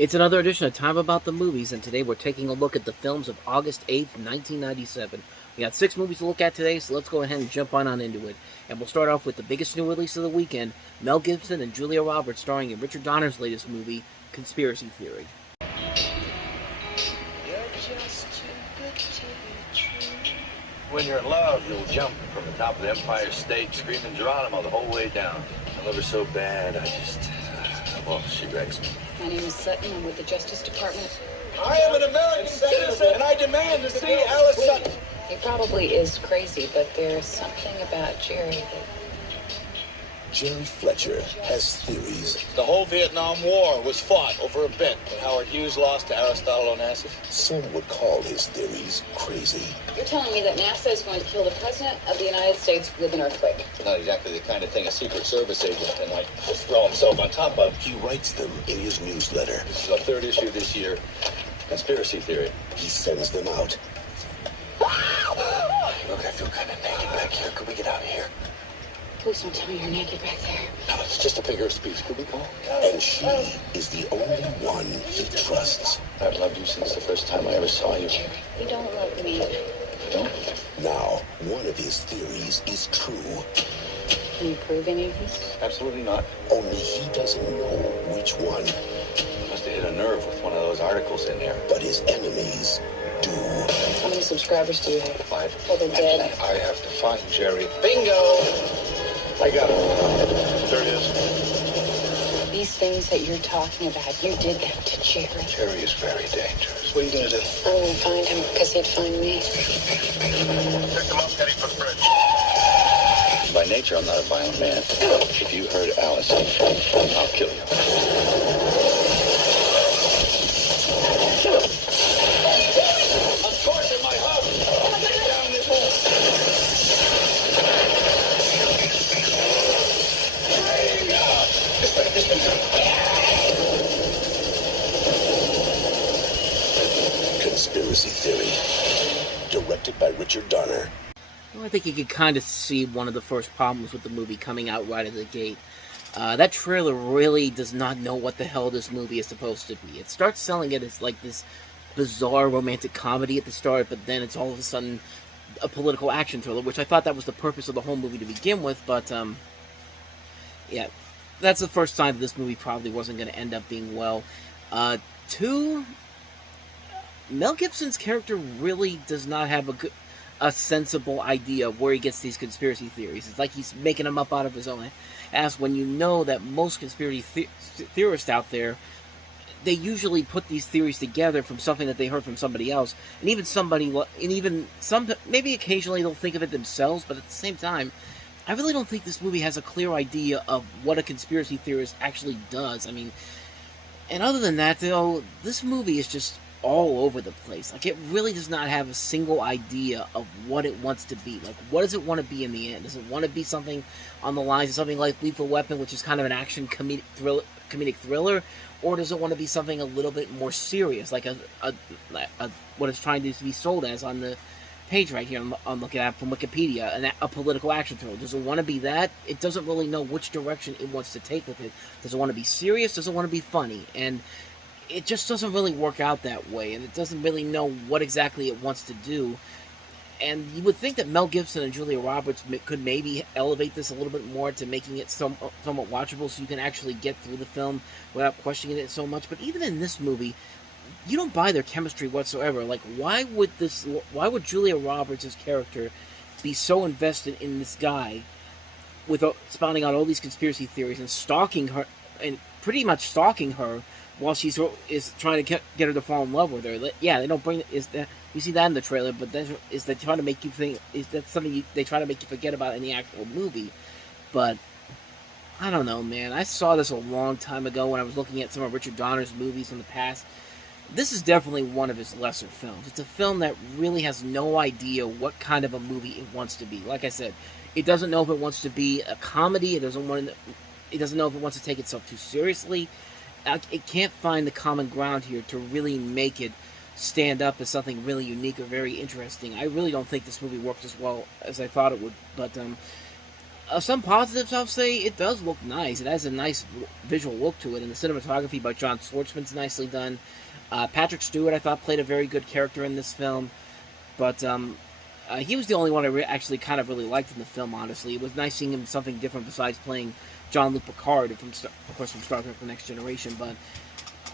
It's another edition of Time About the Movies, and today we're taking a look at the films of August 8th, 1997. We got 6 movies to look at today, so let's go ahead and jump on into it. And we'll start off with the biggest new release of the weekend, Mel Gibson and Julia Roberts starring in Richard Donner's latest movie, Conspiracy Theory. When you're in love, you'll jump from the top of the Empire State, screaming Geronimo the whole way down. I love her so bad, well, she wrecks me. My name is Sutton. I'm with the Justice Department. I am an American citizen, and I demand to see Alice Sutton. He probably is crazy, but there's something about Jerry that... Jerry Fletcher has theories. The whole Vietnam War was fought over a bet when Howard Hughes lost to Aristotle Onassis. Some would call his theories crazy. You're telling me that NASA is going to kill the President of the United States with an earthquake? It's not exactly the kind of thing a Secret Service agent can, just throw himself on top of. He writes them in his newsletter. This is the 3rd issue this year. Conspiracy Theory. He sends them out. Look, I feel kind of naked back here. Could we get out of here? Please don't tell me you're naked back there. No, it's just a figure of speech. Could we go? And she is the only one he trusts. I've loved you since the first time I ever saw you. Jerry, you don't love me. You don't? Now, one of his theories is true. Can you prove any of this? Absolutely not. Only he doesn't know which one. Must have hit a nerve with one of those articles in there. But his enemies do. How many subscribers do you have? 5. Well, they're dead. I have to find Jerry. Bingo! I got it. There it is. These things that you're talking about, you did them to Jerry. Jerry is very dangerous. What are you going to do? I'm going to find him because he'd find me. Pick him up, heading for the bridge. By nature, I'm not a violent man. If you hurt Alice, I'll kill you. Of course, in my hub. Get down in this hole. Conspiracy Theory. Directed by Richard Donner. Well, I think you could kind of see one of the first problems with the movie coming out right at the gate. That trailer really does not know what the hell this movie is supposed to be. It starts selling it as like this bizarre romantic comedy at the start, but then it's all of a sudden a political action thriller, which I thought that was the purpose of the whole movie to begin with, but, yeah, that's the first sign that this movie probably wasn't going to end up being well. 2, Mel Gibson's character really does not have a sensible idea of where he gets these conspiracy theories. It's like he's making them up out of his own ass, when you know that most conspiracy theorists out there, they usually put these theories together from something that they heard from somebody else, and maybe occasionally they'll think of it themselves, but at the same time, I really don't think this movie has a clear idea of what a conspiracy theorist actually does. I mean, and other than that, though, this movie is just all over the place. Like, it really does not have a single idea of what it wants to be. Like, what does it want to be in the end? Does it want to be something on the lines of something like Lethal Weapon, which is kind of an action comedic thriller, or does it want to be something a little bit more serious, like what it's trying to be sold as on the page right here I'm looking at from Wikipedia, a political action thriller? Does it want to be that? It doesn't really know which direction it wants to take with it. Does it want to be serious? Does it want to be funny? And it just doesn't really work out that way, and it doesn't really know what exactly it wants to do. And you would think that Mel Gibson and Julia Roberts could maybe elevate this a little bit more to making it somewhat watchable, so you can actually get through the film without questioning it so much. But even in this movie, you don't buy their chemistry whatsoever. Like, why would Julia Roberts' character be so invested in this guy, with spouting out all these conspiracy theories and stalking her, and pretty much stalking her, while she's trying to get her to fall in love with her? Yeah, they don't bring you see that in the trailer, but they try to make you think, is that something they try to make you forget about in the actual movie. But I don't know, man. I saw this a long time ago when I was looking at some of Richard Donner's movies in the past. This is definitely one of his lesser films. It's a film that really has no idea what kind of a movie it wants to be. Like I said, it doesn't know if it wants to be a comedy. It doesn't know if it wants to take itself too seriously. It can't find the common ground here to really make it stand up as something really unique or very interesting. I really don't think this movie worked as well as I thought it would. But Some positives, I'll say, it does look nice. It has a nice visual look to it, and the cinematography by John Schwartzman's nicely done. Patrick Stewart, I thought, played a very good character in this film, but he was the only one I actually kind of really liked in the film, honestly. It was nice seeing him something different besides playing Jean-Luc Picard, of course, from Star Trek The Next Generation, but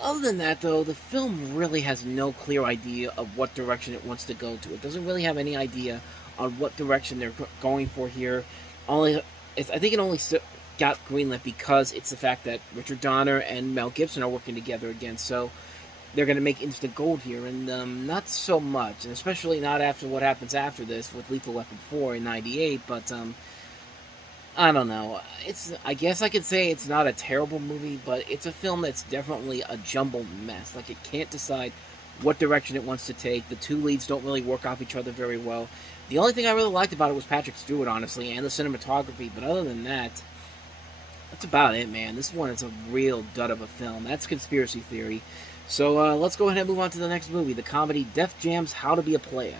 other than that, though, the film really has no clear idea of what direction it wants to go to. It doesn't really have any idea on what direction they're going for here. I think it only got greenlit because it's the fact that Richard Donner and Mel Gibson are working together again, so they're going to make instant gold here, and not so much, and especially not after what happens after this with Lethal Weapon 4 in '98, but I don't know. I guess I could say it's not a terrible movie, but it's a film that's definitely a jumbled mess. Like, it can't decide what direction it wants to take. The two leads don't really work off each other very well. The only thing I really liked about it was Patrick Stewart, honestly, and the cinematography, but other than that, that's about it, man. This one is a real dud of a film. That's Conspiracy Theory. So let's go ahead and move on to the next movie, the comedy Def Jam's How to Be a Player.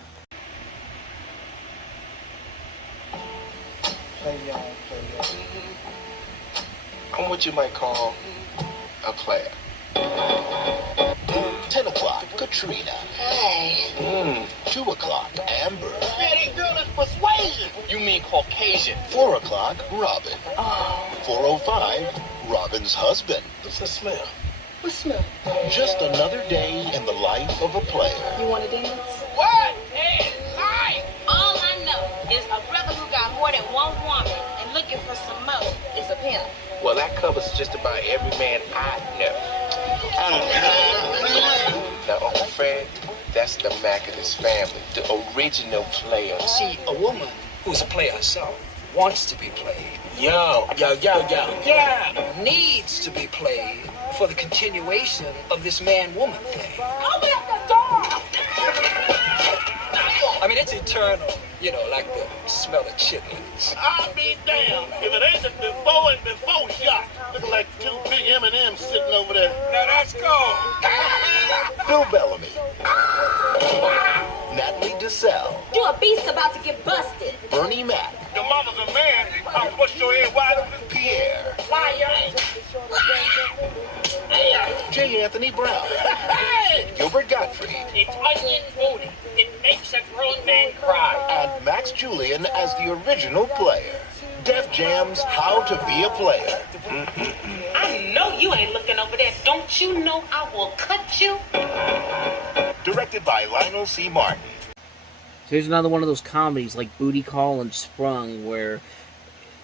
I'm what you might call a player. 10 o'clock, Katrina. Hey. 2 o'clock, Amber. Betty girl is persuasion. You mean Caucasian. 4 o'clock, Robin. Oh. 4:05, Robin's husband. What's the smell? What smell? Just another day in the life of a player. You want to dance? What? Hey, hi. All I know is a brother who got more than one woman and looking for some more is a pimp. Well, that covers just about every man I know. Now, Uncle Fred, that's the Mac of this family, the original player. See, a woman who's a player herself wants to be played. Yo. Yeah, needs to be played for the continuation of this man-woman thing. Open up the door! I mean, it's eternal, you know, like the smell of chitlins. I'll be damned if it ain't the before and before shot. Looking like two big M&Ms sitting over there. Now let's go. Bill Bellamy. Natalie DeSalle. You a beast about to get busted. Bernie Mac. Your mama's a man. I'll push your head wide open. Pierre. Liar. J. Anthony Brown. Hey! Gilbert Gottfried. It's onion booty. It makes a grown man cry. And Max Julian as the original player. Def Jam's How to Be a Player. I know you ain't looking over there. Don't you know I will cut you? Directed by Lionel C. Martin. So here's another one of those comedies like Booty Call and Sprung, where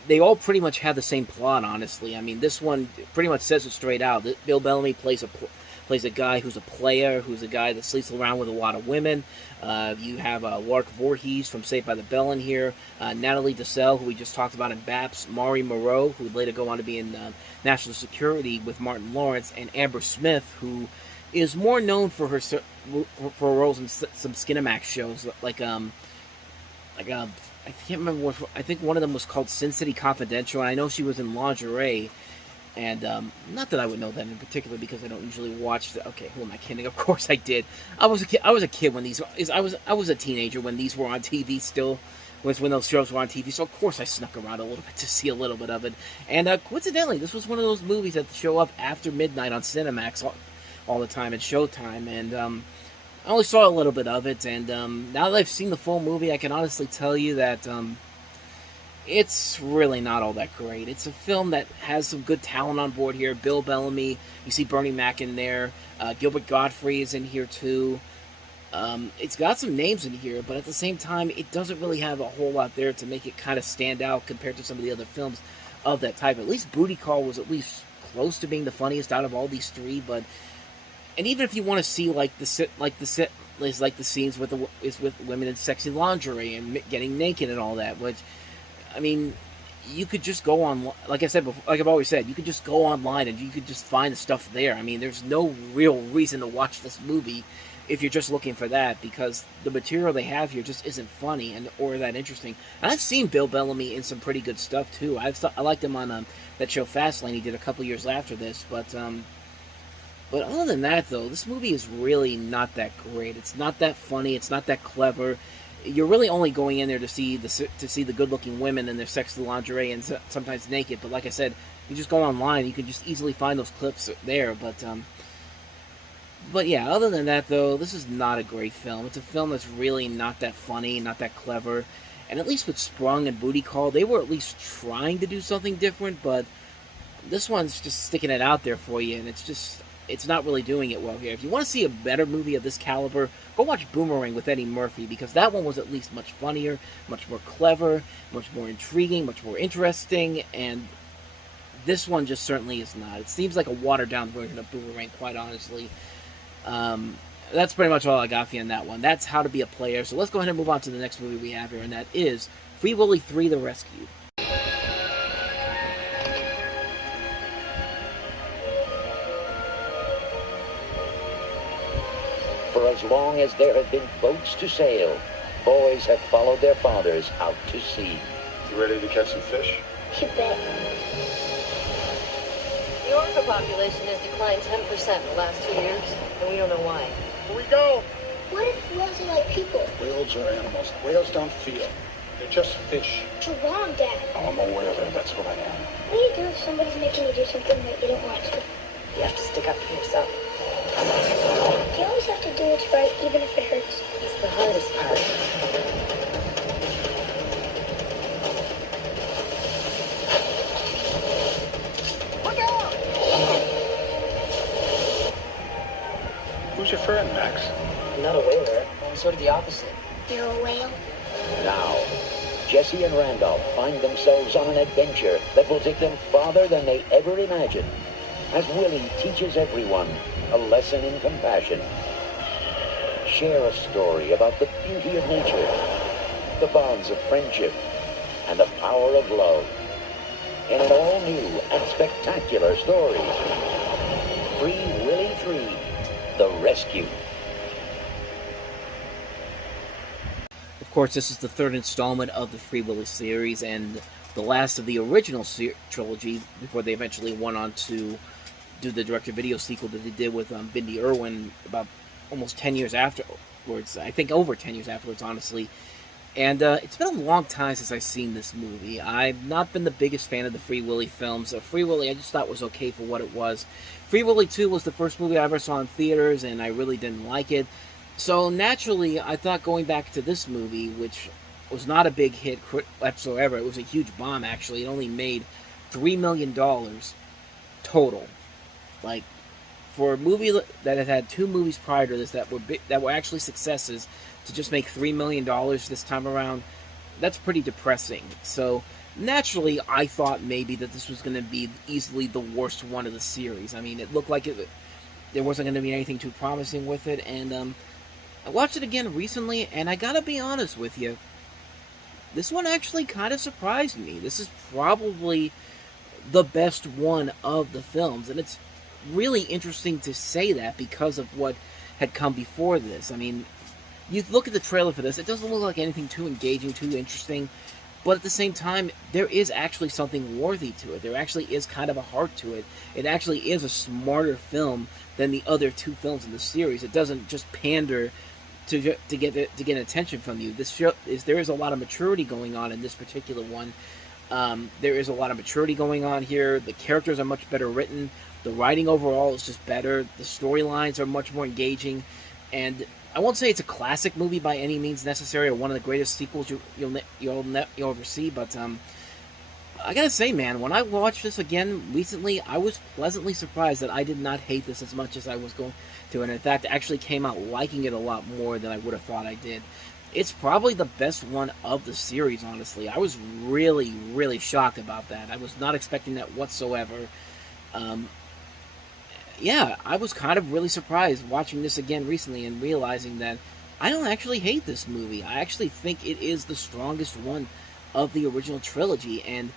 they all pretty much have the same plot, honestly. I mean, this one pretty much says it straight out. Bill Bellamy plays a guy who's a player, who's a guy that sleeps around with a lot of women. You have Lark Voorhees from Saved by the Bell in here. Natalie DeSalle, who we just talked about in BAPS. Maury Moreau, who would later go on to be in National Security with Martin Lawrence. And Amber Smith, who is more known for her roles in some Skinamax shows, like I can't remember what. I think one of them was called Sin City Confidential, and I know she was in Lingerie. And not that I would know that in particular because I don't usually watch the. Okay, who am I kidding? Of course I did. I was a kid when these. I was a teenager when these were on TV. Still, was when those shows were on TV. So of course I snuck around a little bit to see a little bit of it. And coincidentally, this was one of those movies that show up after midnight on Cinemax all the time at Showtime. And I only saw a little bit of it. And now that I've seen the full movie, I can honestly tell you that. It's really not all that great. It's a film that has some good talent on board here. Bill Bellamy, you see Bernie Mac in there. Gilbert Gottfried is in here too. It's got some names in here, but at the same time, it doesn't really have a whole lot there to make it kind of stand out compared to some of the other films of that type. At least Booty Call was at least close to being the funniest out of all these three. And even if you want to see the scenes with women in sexy lingerie and getting naked and all that, which. I mean, you could just go on, like I said before, like I've always said, you could just go online and you could just find the stuff there. I mean, there's no real reason to watch this movie if you're just looking for that, because the material they have here just isn't funny or that interesting. And I've seen Bill Bellamy in some pretty good stuff too. I liked him on that show Fastlane he did a couple years after this, but other than that though, this movie is really not that great. It's not that funny. It's not that clever. you're really only going in there to see the good-looking women in their sexy lingerie and sometimes naked. But like I said, you just go online, you can just easily find those clips there. But yeah, other than that, though, this is not a great film. It's a film that's really not that funny, not that clever. And at least with Sprung and Booty Call, they were at least trying to do something different, but this one's just sticking it out there for you, and it's not really doing it well here. If you want to see a better movie of this caliber, go watch Boomerang with Eddie Murphy, because that one was at least much funnier, much more clever, much more intriguing, much more interesting, and this one just certainly is not. It seems like a watered-down version of Boomerang, quite honestly. That's pretty much all I got for you on that one. That's How to Be a Player. So let's go ahead and move on to the next movie we have here, and that is Free Willy 3: The Rescue. For as long as there have been boats to sail, boys have followed their fathers out to sea. You ready to catch some fish? You bet. The orca population has declined 10% in the last 2 years, and we don't know why. Here we go. What if whales are like people? Whales are animals. Whales don't feel. They're just fish. You're wrong, Dad. Oh, I'm a whaler. That's what I am. What do you do if somebody's making you do something that you don't want to? You have to stick up for yourself. You always have to do what's right, even if it hurts. It's the hardest part. Look out! Who's your friend, Max? I'm not a whaler. I'm sort of the opposite. You're a whale? Now, Jesse and Randolph find themselves on an adventure that will take them farther than they ever imagined, as Willy teaches everyone a lesson in compassion. Share a story about the beauty of nature, the bonds of friendship, and the power of love in an all-new and spectacular story. Free Willy 3: The Rescue. Of course, this is the third installment of the Free Willy series, and the last of the original trilogy, before they eventually went on to do the direct-to-video sequel that they did with Bindi Irwin about almost 10 years afterwards. I think over 10 years afterwards, honestly. And it's been a long time since I've seen this movie. I've not been the biggest fan of the Free Willy films. Free Willy I just thought was okay for what it was. Free Willy 2 was the first movie I ever saw in theaters, and I really didn't like it. So naturally, I thought going back to this movie, which was not a big hit whatsoever, it was a huge bomb, actually. It only made $3 million total. Like, for a movie that had had 2 movies prior to this that were actually successes, to just make $3 million this time around, that's pretty depressing. So naturally, I thought maybe that this was going to be easily the worst one of the series. I mean, it looked like there wasn't going to be anything too promising with it, and I watched it again recently, and I gotta be honest with you, this one actually kind of surprised me. This is probably the best one of the films, and it's really interesting to say that because of what had come before this. I mean, you look at the trailer for this, it doesn't look like anything too engaging, too interesting, but at the same time, there is actually something worthy to it. There actually is kind of a heart to it. It actually is a smarter film than the other 2 films in the series. It doesn't just pander to get attention from you. There is a lot of maturity going on in this particular one. There is a lot of maturity going on here. The characters are much better written. The writing overall is just better. The storylines are much more engaging. And I won't say it's a classic movie by any means necessary, or one of the greatest sequels you'll ever see, but I gotta say, man, when I watched this again recently, I was pleasantly surprised that I did not hate this as much as I was going to, and in fact, actually came out liking it a lot more than I would have thought I did. It's probably the best one of the series, honestly. I was really, really shocked about that. I was not expecting that whatsoever. Yeah, I was kind of really surprised watching this again recently and realizing that I don't actually hate this movie. I actually think it is the strongest one of the original trilogy, and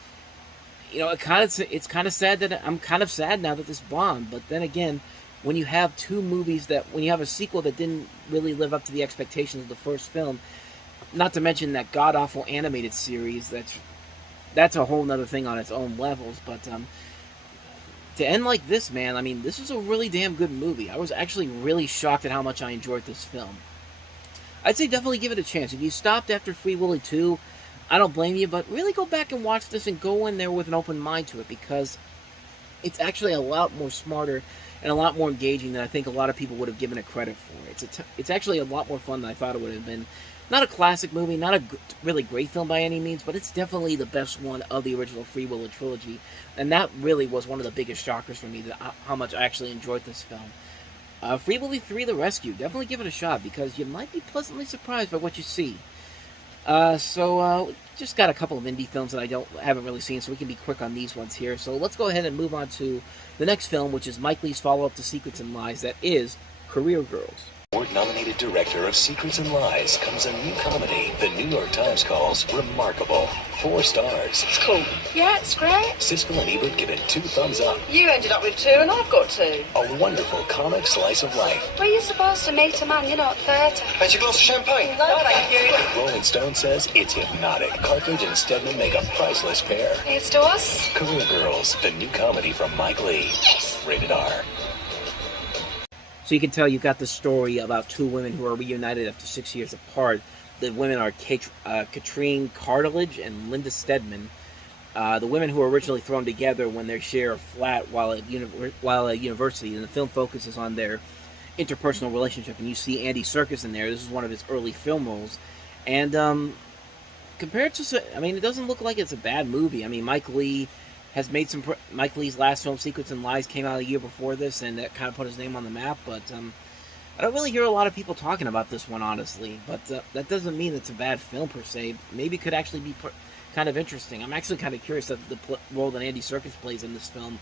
you know, it's kind of sad that I'm kind of sad now that this bombed. But then again, when you have 2 movies when you have a sequel that didn't really live up to the expectations of the first film, not to mention that god-awful animated series, that's a whole nother thing on its own levels. But to end like this, man, I mean, this is a really damn good movie. I was actually really shocked at how much I enjoyed this film. I'd say definitely give it a chance. If you stopped after Free Willy 2, I don't blame you, but really go back and watch this and go in there with an open mind to it, because it's actually a lot more smarter and a lot more engaging than I think a lot of people would have given it credit for. It's actually a lot more fun than I thought it would have been. Not a classic movie, not a really great film by any means, but it's definitely the best one of the original Free Willy trilogy, and that really was one of the biggest shockers for me, how much I actually enjoyed this film. Free Willy 3 The Rescue, definitely give it a shot, because you might be pleasantly surprised by what you see. Just got a couple of indie films that I haven't really seen, so we can be quick on these ones here. So let's go ahead and move on to the next film, which is Mike Leigh's follow-up to Secrets and Lies, that is Career Girls. Award-nominated director of Secrets and Lies comes a new comedy the New York Times calls remarkable. 4 stars. It's cool. Yeah, it's great. Siskel and Ebert give it 2 thumbs up. You ended up with 2 and I've got 2. A wonderful comic slice of life. Were you supposed to meet a man? You're not 30. Fancy a glass of champagne? No, thank you. Rolling Stone says it's hypnotic. Cartledge and Stedman make a priceless pair. Here's to us. Career Girls, the new comedy from Mike Leigh. Yes. Rated R. So you can tell you've got the story about 2 women who are reunited after 6 years apart. The women are Katrine Cartledge and Linda Stedman. The women who were originally thrown together when they share a flat while at university, and the film focuses on their interpersonal relationship. And you see Andy Serkis in there. This is one of his early film roles. And compared to, it doesn't look like it's a bad movie. I mean, Mike Leigh has made some. Mike Leigh's last film, Secrets and Lies, came out a year before this, and that kind of put his name on the map. But I don't really hear a lot of people talking about this one, honestly. But that doesn't mean it's a bad film per se. Maybe it could actually be kind of interesting. I'm actually kind of curious at the role that Andy Serkis plays in this film.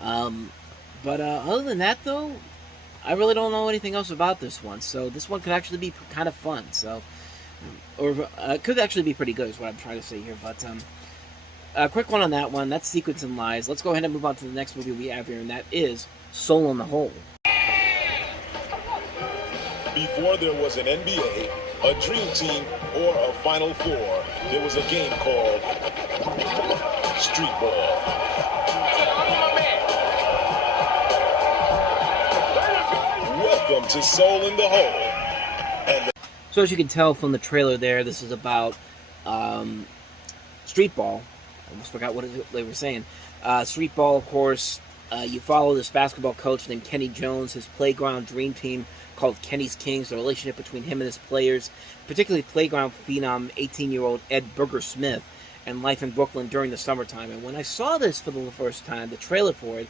But other than that, though, I really don't know anything else about this one. So this one could actually be kind of fun. So, or it could actually be pretty good, is what I'm trying to say here. But a quick one on that one. That's Secrets and Lies. Let's go ahead and move on to the next movie we have here, and that is Soul in the Hole. Before there was an NBA, a dream team, or a Final Four, there was a game called Street Ball. Welcome to Soul in the Hole. So as you can tell from the trailer there, this is about street ball. I almost forgot what they were saying. Street ball, of course. You follow this basketball coach named Kenny Jones, his playground dream team called Kenny's Kings, the relationship between him and his players, particularly playground phenom 18-year-old Ed Burger Smith, and life in Brooklyn during the summertime. And when I saw this for the first time, the trailer for it,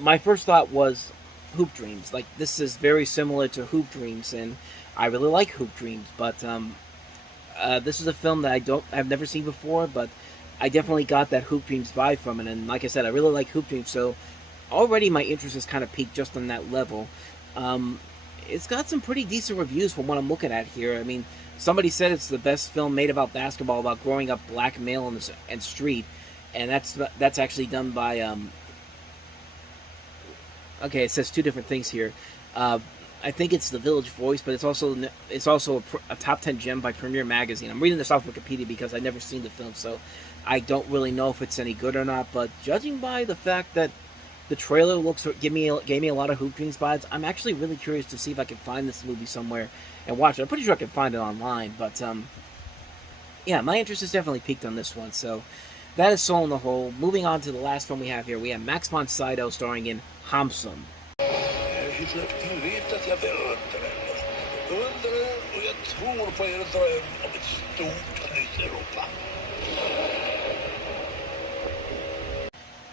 my first thought was Hoop Dreams. Like, this is very similar to Hoop Dreams, and I really like Hoop Dreams, but this is a film that I've never seen before, but I definitely got that Hoop Dreams vibe from it, and like I said, I really like Hoop Dreams, so already my interest is kind of peaked just on that level. It's got some pretty decent reviews from what I'm looking at here. I mean, somebody said it's the best film made about basketball, about growing up black male and street, and that's actually done by okay, it says 2 different things here. I think it's The Village Voice, but it's also a top 10 gem by Premiere Magazine. I'm reading this off Wikipedia because I've never seen the film, so I don't really know if it's any good or not. But judging by the fact that the trailer gave me a lot of Hoop Dreams vibes, I'm actually really curious to see if I can find this movie somewhere and watch it. I'm pretty sure I can find it online, but yeah, my interest is definitely peaked on this one. So that is Soul in the Hole. Moving on to the last film we have here, we have Max von Sydow starring in Hamsun.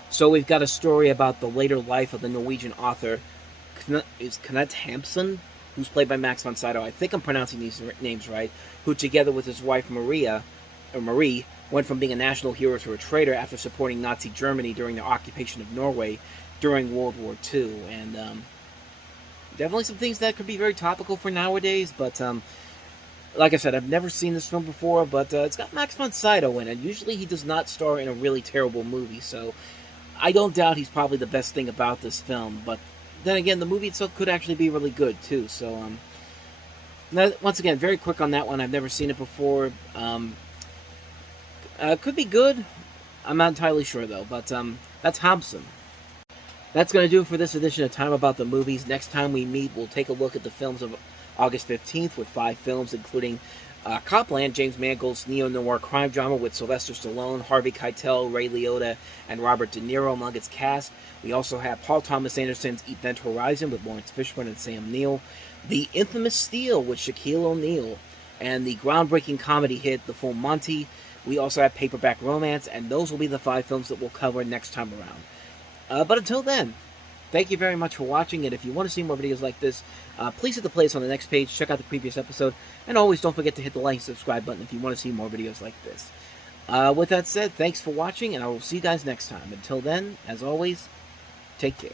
So we've got a story about the later life of the Norwegian author Knut Hamsun, who's played by Max von Sydow. I think I'm pronouncing these names right. Who, together with his wife Marie, went from being a national hero to a traitor after supporting Nazi Germany during the occupation of Norway during World War II. And definitely some things that could be very topical for nowadays. But like I said, I've never seen this film before, but it's got Max von Sydow in it. Usually he does not star in a really terrible movie, so I don't doubt he's probably the best thing about this film. But then again, the movie itself could actually be really good too. So once again, very quick on that one. I've never seen it before. Could be good. I'm not entirely sure though. But that's Hamsun. That's going to do it for this edition of Time About the Movies. Next time we meet, we'll take a look at the films of August 15th with 5 films, including Copland, James Mangold's neo-noir crime drama with Sylvester Stallone, Harvey Keitel, Ray Liotta, and Robert De Niro among its cast. We also have Paul Thomas Anderson's Event Horizon with Lawrence Fishburne and Sam Neill, The Infamous Steal with Shaquille O'Neal, and the groundbreaking comedy hit The Full Monty. We also have Paperback Romance, and those will be the 5 films that we'll cover next time around. But until then, thank you very much for watching, and if you want to see more videos like this, please hit the playlist on the next page, check out the previous episode, and always don't forget to hit the like and subscribe button if you want to see more videos like this. With that said, thanks for watching, and I will see you guys next time. Until then, as always, take care.